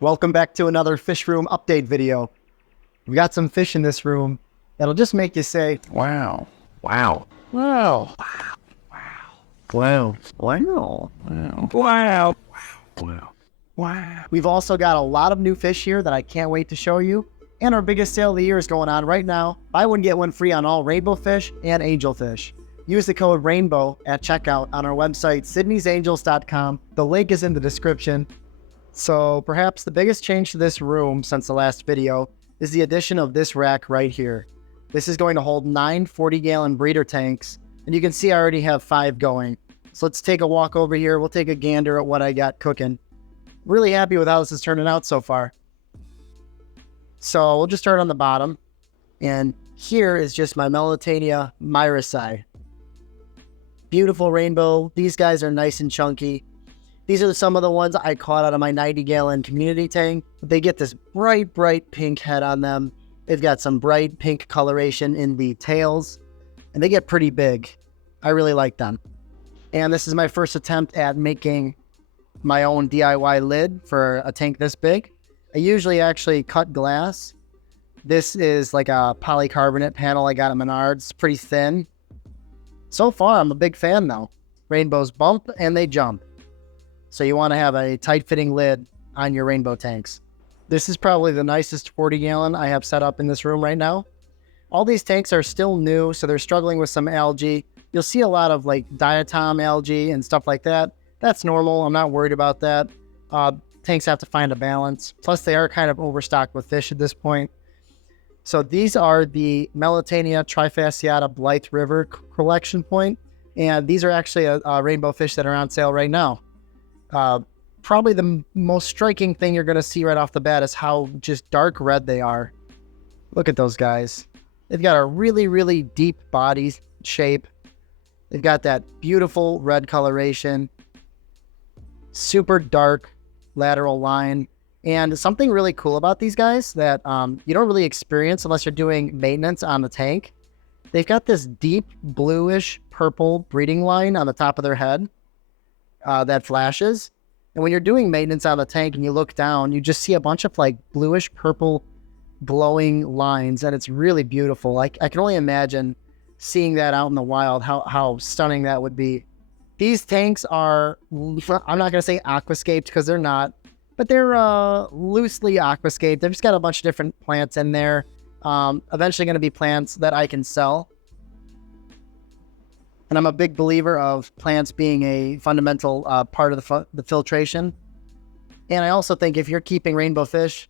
Welcome back to another fish room update video. We got some fish in this room that'll just make you say, Wow. Wow. Wow. Wow. Wow. Wow. Wow. Wow. Wow. we've also got a lot of new fish here that I can't wait to show you. And our biggest sale of the year is going on right now. Buy one, get one free on all rainbow fish and angelfish. Use the code RAINBOW at checkout on our website, sydneysangels.com. The link is in the description. So perhaps the biggest change to this room since the last video is the addition of this rack right here. This is going to hold 9 40-gallon breeder tanks, and you can see I already have 5 going. So let's take a walk over here. We'll take a gander at what I got cooking. Really happy with how this is turning out so far. So we'll just start on the bottom, and here is just my Melitania myrici. Beautiful rainbow. These guys are nice and chunky. These are some of the ones I caught out of my 90-gallon community tank. They get this bright pink head on them. They've got some bright pink coloration in the tails, and they get pretty big. I really like them. And this is my first attempt at making my own DIY lid for a tank this big. I usually actually cut glass. This is like a polycarbonate panel I got at Menards. It's pretty thin. So far, I'm a big fan though. Rainbows bump and they jump. So you want to have a tight-fitting lid on your rainbow tanks. This is probably the nicest 40-gallon I have set up in this room right now. All these tanks are still new, so they're struggling with some algae. You'll see a lot of like diatom algae and stuff like that. That's normal. I'm not worried about that. Tanks have to find a balance. Plus, they are kind of overstocked with fish at this point. So these are the Melitania trifasciata Blythe River collection point. And these are actually a rainbow fish that are on sale right now. Probably the most striking thing you're going to see right off the bat is how just dark red they are. Look at those guys. They've got a really deep body shape. They've got that beautiful red coloration. Super dark lateral line. And something really cool about these guys that you don't really experience unless you're doing maintenance on the tank. They've got this deep bluish purple breeding line on the top of their head. That flashes. And when you're doing maintenance on the tank and you look down, you just see a bunch of like bluish purple glowing lines, and it's really beautiful. I can only imagine seeing that out in the wild, how stunning that would be. These tanks are, I'm not going to say aquascaped because they're not, but they're loosely aquascaped. They've just got a bunch of different plants in there. Eventually going to be plants that I can sell. And I'm a big believer of plants being a fundamental part of the filtration. And I also think if you're keeping rainbow fish,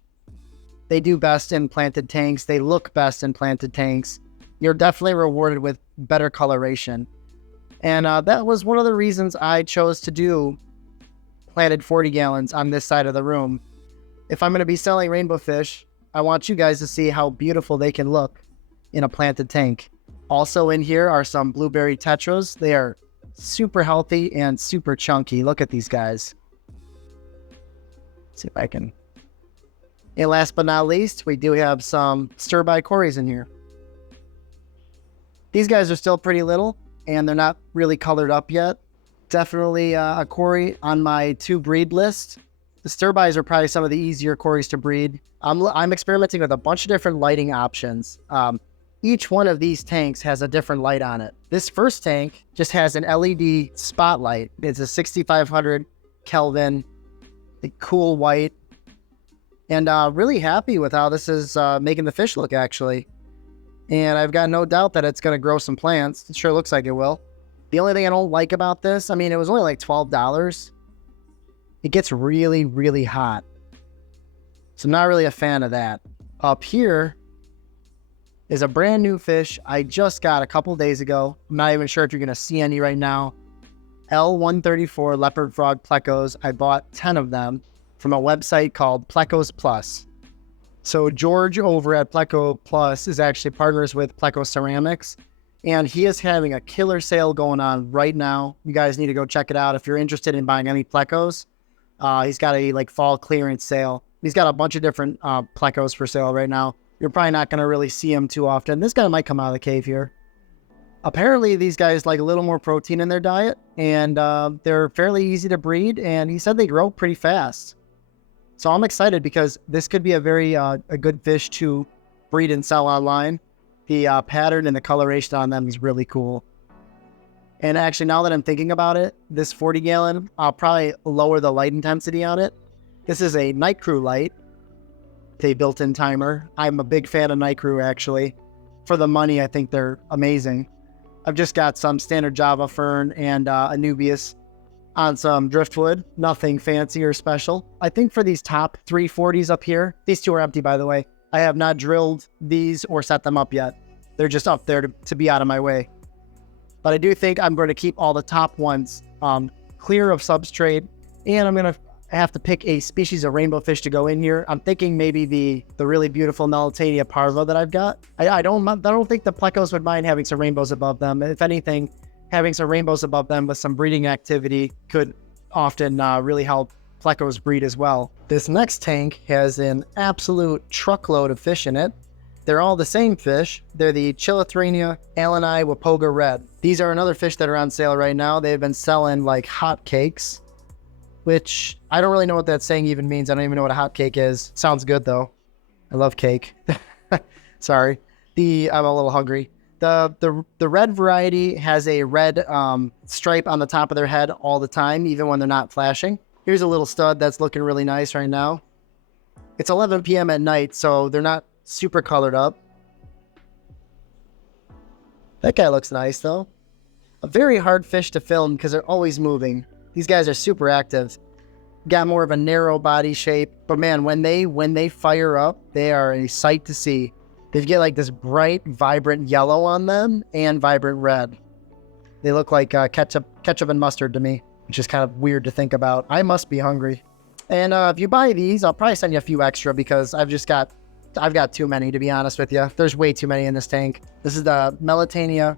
they do best in planted tanks. They look best in planted tanks. You're definitely rewarded with better coloration. And that was one of the reasons I chose to do planted 40 gallons on this side of the room. If I'm going to be selling rainbow fish, I want you guys to see how beautiful they can look in a planted tank. Also in here are some blueberry tetras. They are super healthy and super chunky. Look at these guys. Let's see if I can. And last but not least, we do have some stir-by cories in here. These guys are still pretty little, and they're not really colored up yet. Definitely a cory on my to breed list. The stir-bys are probably some of the easier cories to breed. I'm experimenting with a bunch of different lighting options. Each one of these tanks has a different light on it. This first tank just has an LED spotlight. It's a 6500 Kelvin, a cool white, and really happy with how this is making the fish look, actually. And I've got no doubt that it's going to grow some plants. It sure looks like it will. The only thing I don't like about this, I mean, it was only like $12. It gets really hot. So I'm not really a fan of that. Up here is a brand new fish I just got a couple days ago. I'm not even sure if you're going to see any right now. L134 leopard frog plecos. I bought 10 of them from a website called Plecos Plus. So George over at Pleco Plus is actually partners with Pleco Ceramics, and he is having a killer sale going on right now. You guys need to go check it out if you're interested in buying any Plecos. He's got a like fall clearance sale. He's got a bunch of different Plecos for sale right now. You're probably not going to really see him too often. This guy might come out of the cave here. Apparently, these guys like a little more protein in their diet, and they're fairly easy to breed, and he said they grow pretty fast. So I'm excited because this could be a very a good fish to breed and sell online. The pattern and the coloration on them is really cool. And actually, now that I'm thinking about it, this 40 gallon, I'll probably lower the light intensity on it. This is a Night Crew light, a built-in timer. I'm a big fan of Night Crew, actually. For the money, I think they're amazing. I've just got some standard Java fern and Anubias on some driftwood. Nothing fancy or special. I think for these top 340s up here, these two are empty, by the way. I have not drilled these or set them up yet. They're just up there to be out of my way. But I do think I'm going to keep all the top ones clear of substrate, and I'm going to have to pick a species of rainbow fish to go in here. I'm thinking maybe the really beautiful Melitania parva that I've got. I don't think the plecos would mind having some rainbows above them. If anything, having some rainbows above them with some breeding activity could often really help plecos breed as well. This next tank has an absolute truckload of fish in it. They're all the same fish. They're the Chilothrenia alleni wapoga red. These are another fish that are on sale right now. They've been selling like hotcakes, which I don't really know what that saying even means. I don't even know what a hotcake is. Sounds good though. I love cake. Sorry. I'm a little hungry. The red variety has a red stripe on the top of their head all the time, even when they're not flashing. Here's a little stud that's looking really nice right now. It's 11 p.m. at night, so they're not super colored up. That guy looks nice though. A very hard fish to film because they're always moving. These guys are super active. Got more of a narrow body shape, but man, when they fire up, they are a sight to see. They get like this bright, vibrant yellow on them and vibrant red. They look like ketchup and mustard to me, which is kind of weird to think about. I must be hungry. And if you buy these, I'll probably send you a few extra because I've got too many, to be honest with you. There's way too many in this tank. This is the Melitania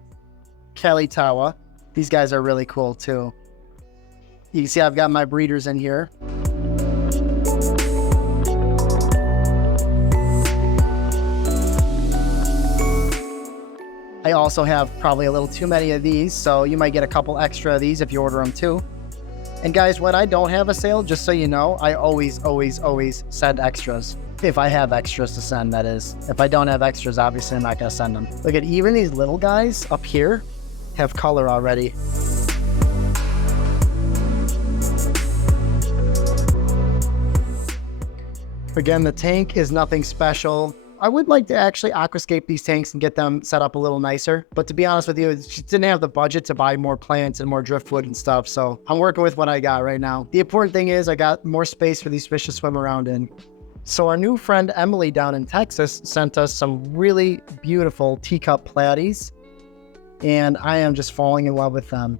Kalitawa. These guys are really cool too. You can see I've got my breeders in here. I also have probably a little too many of these, so you might get a couple extra of these if you order them too. And guys, when I don't have a sale, just so you know, I always send extras. If I have extras to send, that is. If I don't have extras, obviously I'm not going to send them. Look at even these little guys up here have color already. Again, the tank is nothing special. I would like to actually aquascape these tanks and get them set up a little nicer. But to be honest with you, just didn't have the budget to buy more plants and more driftwood and stuff. So I'm working with what I got right now. The important thing is I got more space for these fish to swim around in. So our new friend Emily down in Texas sent us some really beautiful teacup platies. And I am just falling in love with them.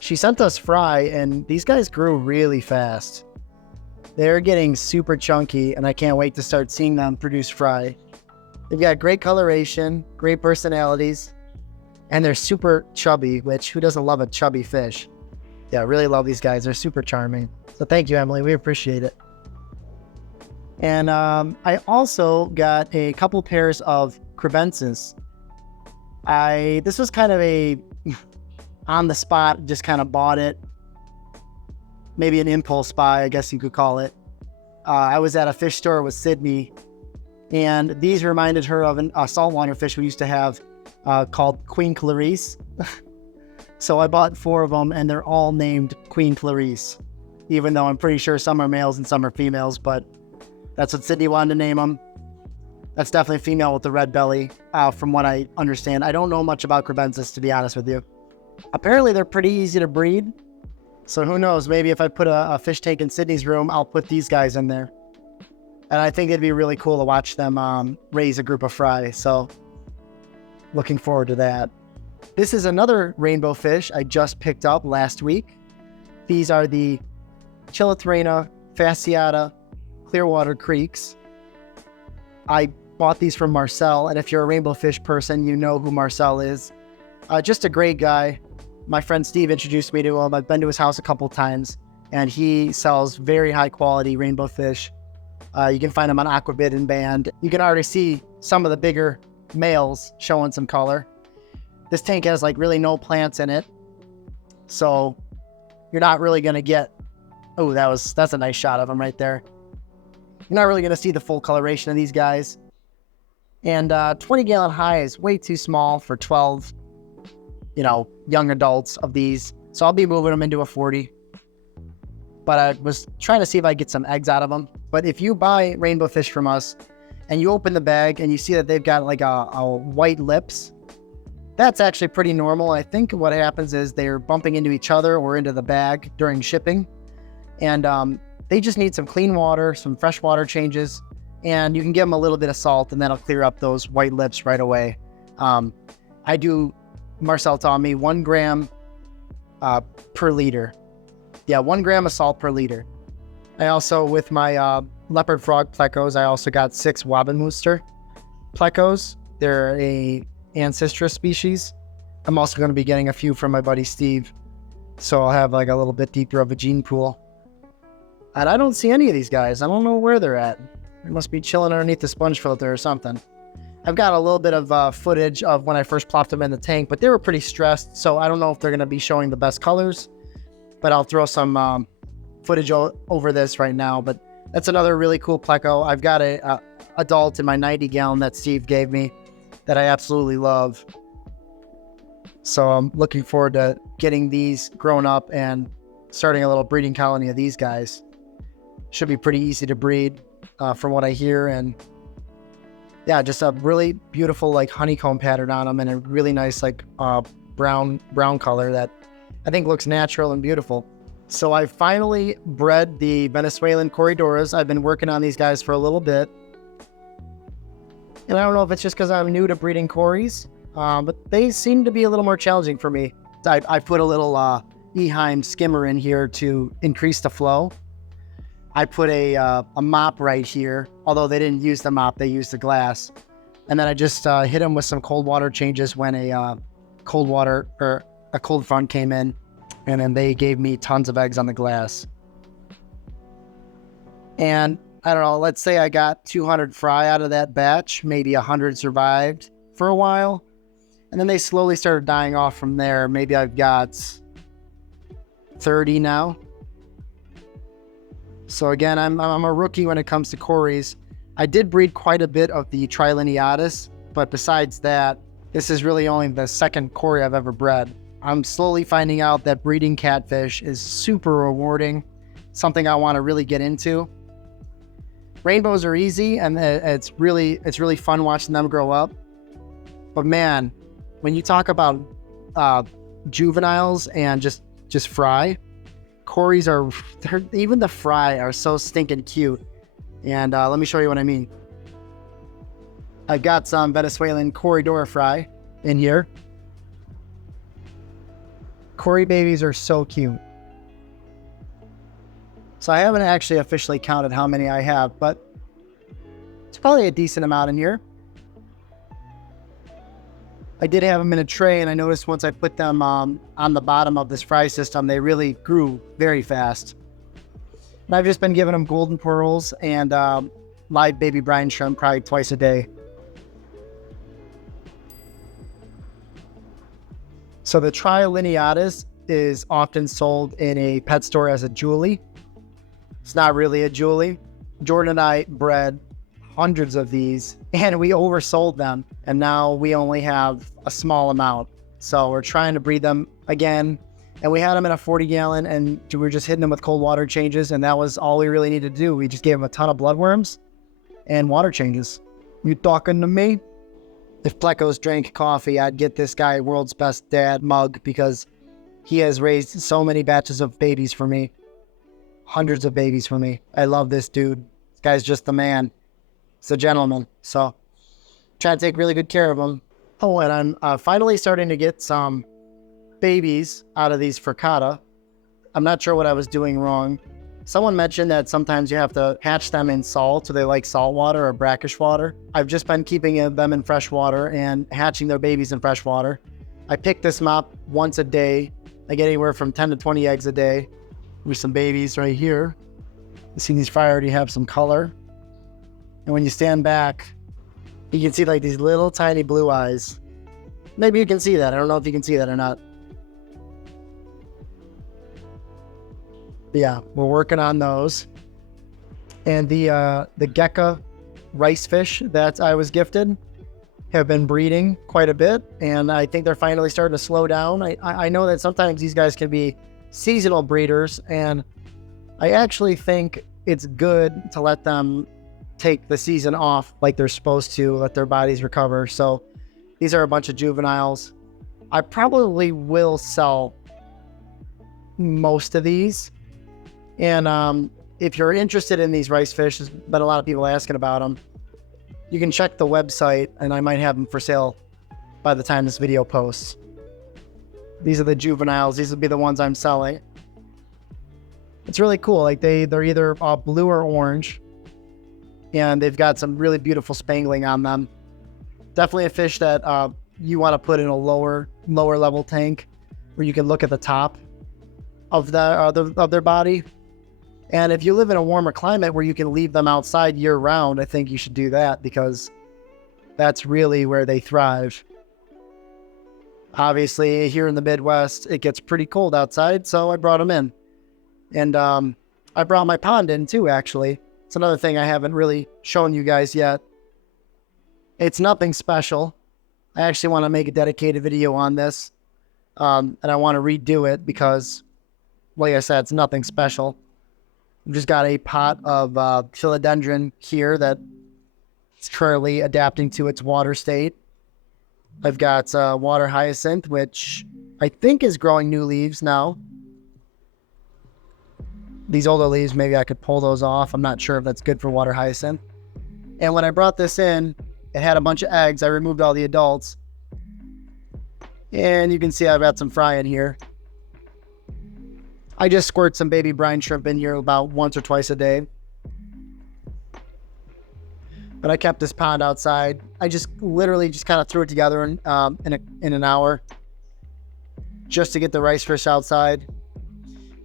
She sent us fry, and these guys grew really fast. They're getting super chunky, and I can't wait to start seeing them produce fry. They've got great coloration, great personalities, and they're super chubby, which who doesn't love a chubby fish? Yeah, I really love these guys. They're super charming. So thank you, Emily. We appreciate it. And I also got a couple pairs of crevences. This was kind of a on the spot, just kind of bought it. Maybe an impulse buy, I guess you could call it. I was at a fish store with Sydney, and these reminded her of a saltwater fish we used to have called Queen Clarice. So I bought 4 of them, and they're all named Queen Clarice, even though I'm pretty sure some are males and some are females, but that's what Sydney wanted to name them. That's definitely a female with the red belly, from what I understand. I don't know much about crevences, to be honest with you. Apparently, they're pretty easy to breed. So who knows, maybe if I put a fish tank in Sydney's room, I'll put these guys in there. And I think it'd be really cool to watch them raise a group of fry. So looking forward to that. This is another rainbow fish I just picked up last week. These are the Chilothrenia fasciata Clearwater Creeks. I bought these from Marcel, and if you're a rainbow fish person, you know who Marcel is. Just a great guy. My friend Steve introduced me to him. I've been to his house a couple times, and he sells very high quality rainbow fish. You can find them on Aquabid and Band. You can already see some of the bigger males showing some color. This tank has like really no plants in it, so you're not really gonna get. Oh, that's a nice shot of him right there. You're not really going to see the full coloration of these guys. And 20-gallon high is way too small for 12, young adults of these. So I'll be moving them into a 40. But I was trying to see if I get some eggs out of them. But if you buy rainbow fish from us and you open the bag and you see that they've got like a white lips, that's actually pretty normal. I think what happens is they're bumping into each other or into the bag during shipping. And they just need some clean water, some fresh water changes, and you can give them a little bit of salt and that'll clear up those white lips right away. I do, Marcel taught me, 1 gram per liter. Yeah, 1 gram of salt per liter. I also, with my leopard frog plecos, I also got 6 Wabenmuster plecos. They're a ancestral species. I'm also going to be getting a few from my buddy Steve. So I'll have like a little bit deeper of a gene pool. And I don't see any of these guys. I don't know where they're at. They must be chilling underneath the sponge filter or something. I've got a little bit of footage of when I first plopped them in the tank, but they were pretty stressed. So I don't know if they're going to be showing the best colors. But I'll throw some footage over this right now. But that's another really cool pleco. I've got a adult in my 90-gallon that Steve gave me that I absolutely love. So I'm looking forward to getting these grown up and starting a little breeding colony of these guys. Should be pretty easy to breed from what I hear. And yeah, just a really beautiful like honeycomb pattern on them and a really nice like brown color that I think looks natural and beautiful. So I finally bred the Venezuelan Corridoras. I've been working on these guys for a little bit. And I don't know if it's just because I'm new to breeding Corys, but they seem to be a little more challenging for me. I put a little Eheim skimmer in here to increase the flow. I put a mop right here, although they didn't use the mop, they used the glass. And then I just hit them with some cold water changes when a cold front came in, and then they gave me tons of eggs on the glass. And I don't know, let's say I got 200 fry out of that batch, maybe 100 survived for a while, and then they slowly started dying off from there. Maybe I've got 30 now. So again, I'm a rookie when it comes to Corys. I did breed quite a bit of the Trilineatus, but besides that, this is really only the second Cory I've ever bred. I'm slowly finding out that breeding catfish is super rewarding, something I want to really get into. Rainbows are easy, and it's really fun watching them grow up. But man, when you talk about juveniles and just fry, Corys even the fry are so stinking cute. And let me show you what I mean. I've got some Venezuelan Corridor fry in here. Cory babies are so cute. So I haven't actually officially counted how many I have, but it's probably a decent amount in here. I did have them in a tray, and I noticed once I put them on the bottom of this fry system, they really grew very fast. And I've just been giving them golden pearls and live baby brine shrimp probably twice a day. So the Trilineatus is often sold in a pet store as a Julie. It's not really a Julie. Jordan and I bred hundreds of these and we oversold them, and now we only have a small amount. So we're trying to breed them again, and we had them in a 40-gallon, and we were just hitting them with cold water changes, and that was all we really needed to do. We just gave them a ton of bloodworms and water changes. You talking to me? If Plecos drank coffee, I'd get this guy World's Best Dad mug because he has raised so many batches of babies for me. Hundreds of babies for me. I love this dude. This guy's just the man. He's a gentleman. So try to take really good care of him. Oh, and I'm finally starting to get some babies out of these Friccata. I'm not sure what I was doing wrong. Someone mentioned that sometimes you have to hatch them in salt, so they like salt water or brackish water. I've just been keeping them in fresh water and hatching their babies in fresh water. I pick this up once a day. I get anywhere from 10 to 20 eggs a day with some babies right here. You see these fry already have some color. And when you stand back, you can see like these little tiny blue eyes. Maybe you can see that. I don't know if you can see that or not. But yeah, we're working on those. And the gecko rice fish that I was gifted have been breeding quite a bit, and I think they're finally starting to slow down. I know that sometimes these guys can be seasonal breeders, and I actually think it's good to let them take the season off like they're supposed to, let their bodies recover. So these are a bunch of juveniles. I probably will sell most of these. And if you're interested in these rice fish, there's been a lot of people asking about them. You can check the website, and I might have them for sale by the time this video posts. These are the juveniles. These will be the ones I'm selling. It's really cool. Like they're either blue or orange, and they've got some really beautiful spangling on them. Definitely a fish that you want to put in a lower level tank where you can look at the top of their body. And if you live in a warmer climate where you can leave them outside year round, I think you should do that, because that's really where they thrive. Obviously, here in the Midwest, it gets pretty cold outside, so I brought them in. And I brought my pond in too, actually. It's another thing I haven't really shown you guys yet. It's nothing special. I actually want to make a dedicated video on this. And I want to redo it because, like I said, it's nothing special. I've just got a pot of philodendron here that is currently adapting to its water state. I've got water hyacinth, which I think is growing new leaves now. These older leaves, maybe I could pull those off. I'm not sure if that's good for water hyacinth. And when I brought this in, it had a bunch of eggs. I removed all the adults. And you can see I've got some fry in here. I just squirt some baby brine shrimp in here about once or twice a day. But I kept this pond outside. I just literally just kind of threw it together in an hour just to get the rice fish outside.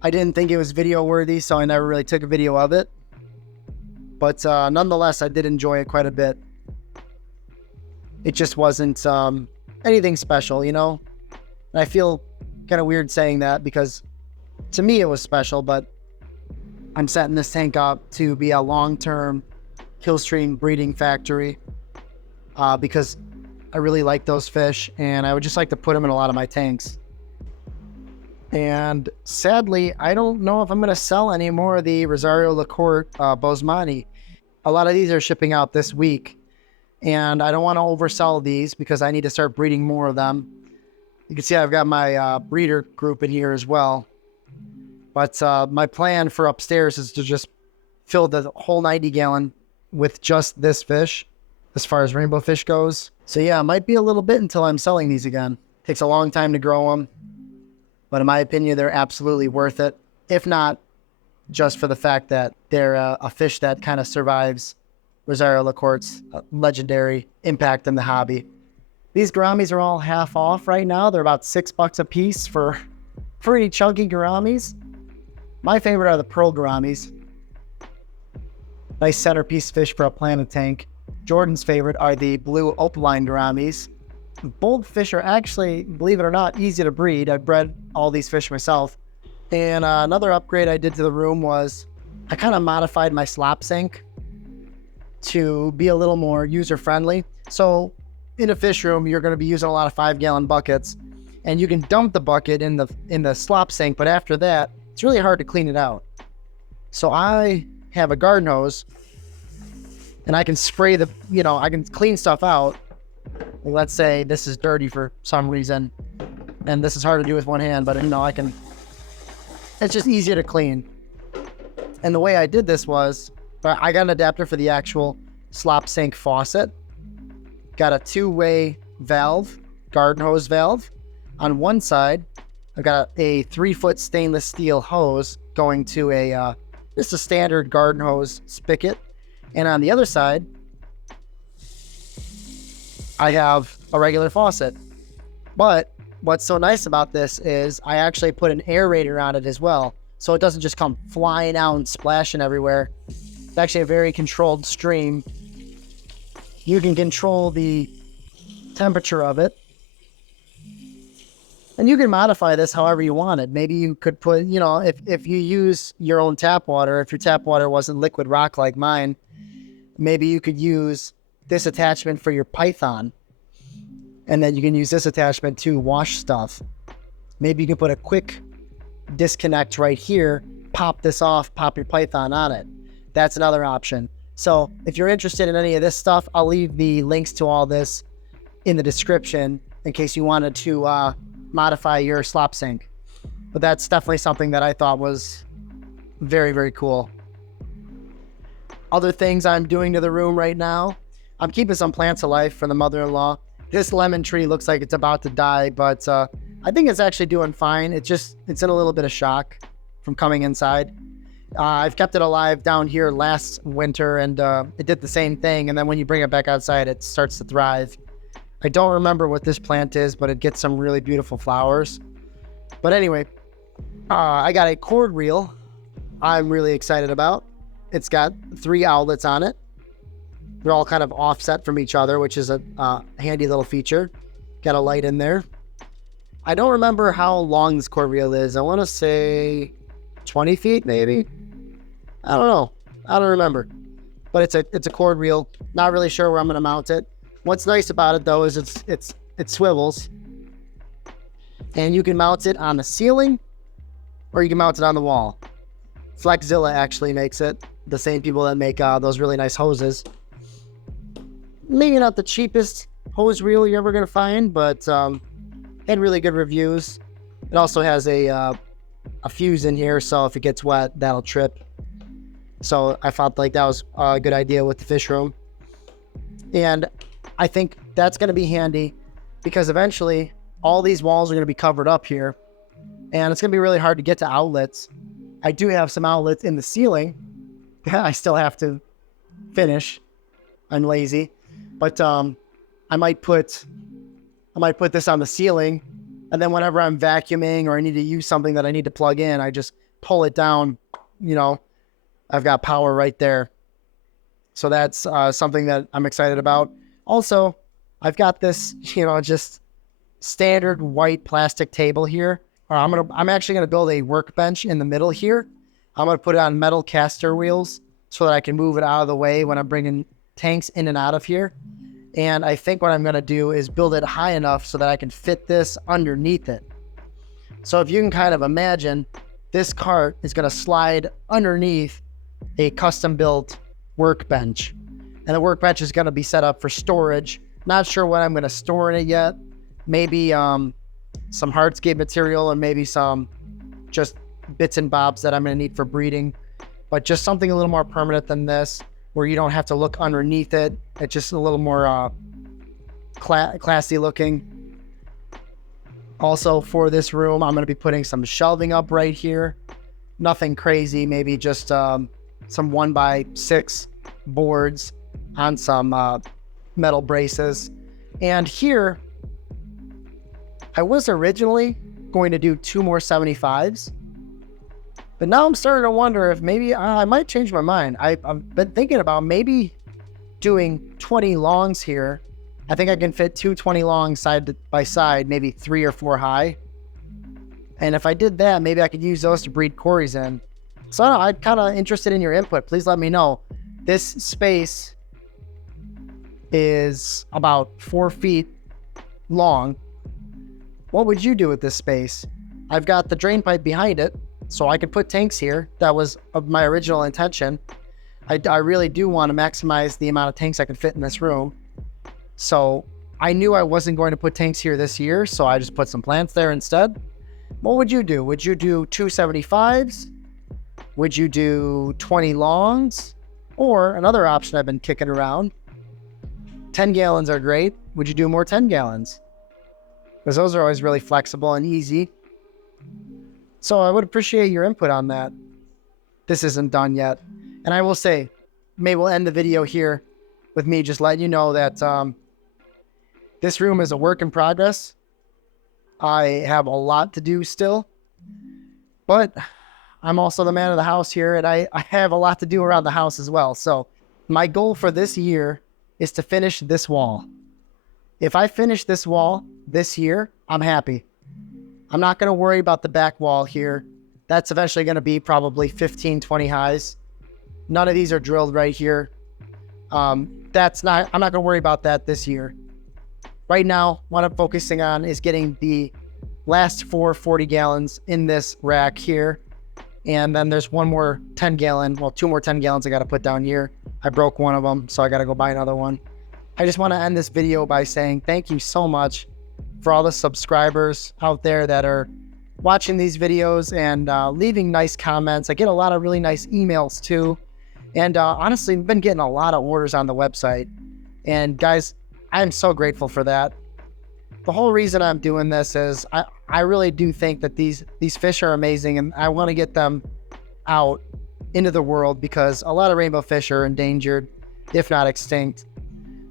I didn't think it was video worthy, so I never really took a video of it. But nonetheless, I did enjoy it quite a bit. It just wasn't anything special, you know? And I feel kind of weird saying that because to me it was special, but I'm setting this tank up to be a long-term killstream breeding factory because I really like those fish, and I would just like to put them in a lot of my tanks. And sadly, I don't know if I'm going to sell any more of the Rosario LaCourte Bosemani. A lot of these are shipping out this week, and I don't want to oversell these because I need to start breeding more of them. You can see I've got my breeder group in here as well. But my plan for upstairs is to just fill the whole 90-gallon with just this fish as far as rainbow fish goes. So yeah, it might be a little bit until I'm selling these again. Takes a long time to grow them, but in my opinion, they're absolutely worth it. If not, just for the fact that they're a fish that kind of survives Rosario LaCourte's legendary impact in the hobby. These gouramis are all half off right now. They're about $6 a piece for pretty chunky gouramis. My favorite are the pearl gouramis. Nice centerpiece fish for a planted tank. Jordan's favorite are the blue opaline gouramis. Both fish are actually, believe it or not, easy to breed. I've bred all these fish myself. And another upgrade I did to the room was I kind of modified my slop sink to be a little more user-friendly. So in a fish room, you're going to be using a lot of 5-gallon buckets, and you can dump the bucket in the slop sink, but after that, it's really hard to clean it out. So I have a garden hose, and I can spray I can clean stuff out. Let's say this is dirty for some reason, and this is hard to do with one hand, but it's just easier to clean. And the way I did this was, I got an adapter for the actual slop sink faucet. Got a 2-way valve, garden hose valve. On one side, I've got a 3-foot stainless steel hose going to just a standard garden hose spigot. And on the other side, I have a regular faucet. But what's so nice about this is I actually put an aerator on it as well. So it doesn't just come flying out and splashing everywhere. It's actually a very controlled stream. You can control the temperature of it. And you can modify this however you want it. Maybe you could put, you know, if you use your own tap water, if your tap water wasn't liquid rock like mine, maybe you could use this attachment for your Python. And then you can use this attachment to wash stuff. Maybe you can put a quick disconnect right here, pop this off, pop your Python on it. That's another option. So if you're interested in any of this stuff, I'll leave the links to all this in the description in case you wanted to modify your slop sink. But that's definitely something that I thought was very, very cool. Other things I'm doing to the room right now, I'm keeping some plants alive for the mother-in-law. This lemon tree looks like it's about to die, but I think it's actually doing fine. It's in a little bit of shock from coming inside. I've kept it alive down here last winter, and it did the same thing. And then when you bring it back outside, it starts to thrive. I don't remember what this plant is, but it gets some really beautiful flowers. But anyway, I got a cord reel I'm really excited about. It's got 3 outlets on it. They're all kind of offset from each other, which is a handy little feature. Got a light in there. I don't remember how long this cord reel is. I want to say 20 feet, maybe. I don't know. I don't remember. But it's a cord reel. Not really sure where I'm going to mount it. What's nice about it though is it swivels, and you can mount it on the ceiling, or you can mount it on the wall. Flexzilla actually makes it. The same people that make those really nice hoses. Maybe not the cheapest hose reel you're ever gonna find, but had really good reviews. It also has a fuse in here, so if it gets wet, that'll trip. So I felt like that was a good idea with the fish room. And I think that's going to be handy because eventually all these walls are going to be covered up here, and it's going to be really hard to get to outlets. I do have some outlets in the ceiling. I still have to finish. I'm lazy, but I might put this on the ceiling, and then whenever I'm vacuuming or I need to use something that I need to plug in, I just pull it down. You know, I've got power right there. So that's something that I'm excited about. Also, I've got this, just standard white plastic table here. I'm actually gonna build a workbench in the middle here. I'm gonna put it on metal caster wheels so that I can move it out of the way when I'm bringing tanks in and out of here. And I think what I'm gonna do is build it high enough so that I can fit this underneath it. So if you can kind of imagine, this cart is gonna slide underneath a custom built workbench. And the workbench is going to be set up for storage. Not sure what I'm going to store in it yet. Maybe some hardscape material, or maybe some just bits and bobs that I'm going to need for breeding. But just something a little more permanent than this, where you don't have to look underneath it. It's just a little more classy looking. Also for this room, I'm going to be putting some shelving up right here. Nothing crazy, maybe just some 1x6 boards on some metal braces. And here, I was originally going to do 2 more 75s, but now I'm starting to wonder if maybe I might change my mind. I've been thinking about maybe doing 20 longs here. I think I can fit 2 20 longs side by side, maybe 3 or 4 high. And if I did that, maybe I could use those to breed Corys in. So I don't know, I'm kind of interested in your input. Please let me know. This space is about 4 feet long. What would you do with this space? I've got the drain pipe behind it, so I could put tanks here. That was my original intention. I really do want to maximize the amount of tanks I can fit in this room. So I knew I wasn't going to put tanks here this year, so I just put some plants there instead. What would you do? Would you do 2 75s? Would you do 20 longs? Or another option I've been kicking around, 10 gallons are great. Would you do more 10 gallons? Because those are always really flexible and easy. So I would appreciate your input on that. This isn't done yet. And I will say, maybe we'll end the video here with me just letting you know that this room is a work in progress. I have a lot to do still, but I'm also the man of the house here, and I have a lot to do around the house as well. So my goal for this year is to finish this wall. If I finish this wall this year, I'm happy. I'm not going to worry about the back wall here. That's eventually going to be probably 15, 20 highs. None of these are drilled right here. I'm not going to worry about that this year. Right now, what I'm focusing on is getting the last 4 40 gallons in this rack here. And then there's one more 10 gallon, well, 2 more 10 gallons I got to put down here. I broke one of them, so I got to go buy another one. I just want to end this video by saying thank you so much for all the subscribers out there that are watching these videos and leaving nice comments. I get a lot of really nice emails too. And honestly, I've been getting a lot of orders on the website. And guys, I'm so grateful for that. The whole reason I'm doing this is I really do think that these fish are amazing, and I want to get them out into the world because a lot of rainbow fish are endangered, if not extinct.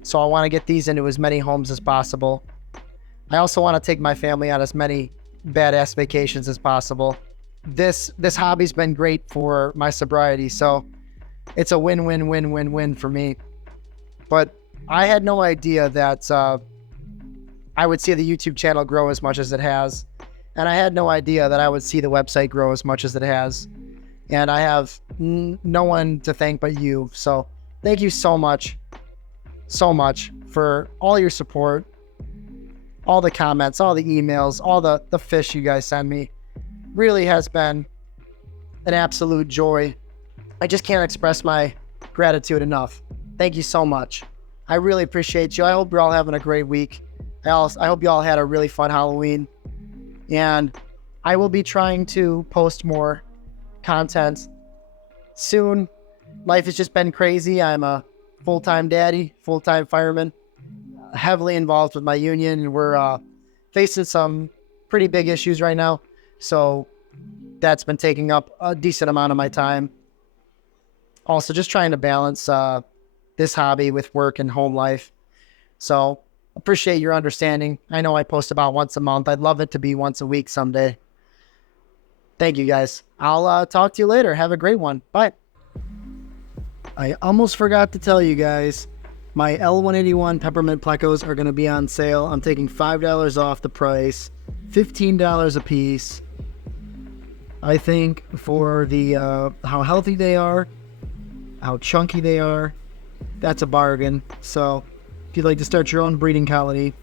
So I want to get these into as many homes as possible. I also want to take my family on as many badass vacations as possible. This hobby's been great for my sobriety, so it's a win-win-win-win-win for me. But I had no idea that I would see the YouTube channel grow as much as it has. And I had no idea that I would see the website grow as much as it has. And I have no one to thank but you. So thank you so much for all your support, all the comments, all the emails, all the fish you guys send me. Really has been an absolute joy. I just can't express my gratitude enough. Thank you so much. I really appreciate you. I hope you're all having a great week. I hope you all had a really fun Halloween. And I will be trying to post more content soon. Life has just been crazy. I'm a full-time daddy, full-time fireman, heavily involved with my union, and we're facing some pretty big issues right now. So that's been taking up a decent amount of my time. Also, just trying to balance this hobby with work and home life. So appreciate your understanding. I know I post about once a month. I'd love it to be once a week someday. Thank you, guys. I'll talk to you later. Have a great one. Bye. I almost forgot to tell you guys, my L181 peppermint plecos are going to be on sale. I'm taking $5 off the price, $15 a piece. I think for the how healthy they are, how chunky they are, that's a bargain. So if you'd like to start your own breeding colony,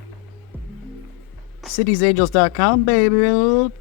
citiesangels.com, baby.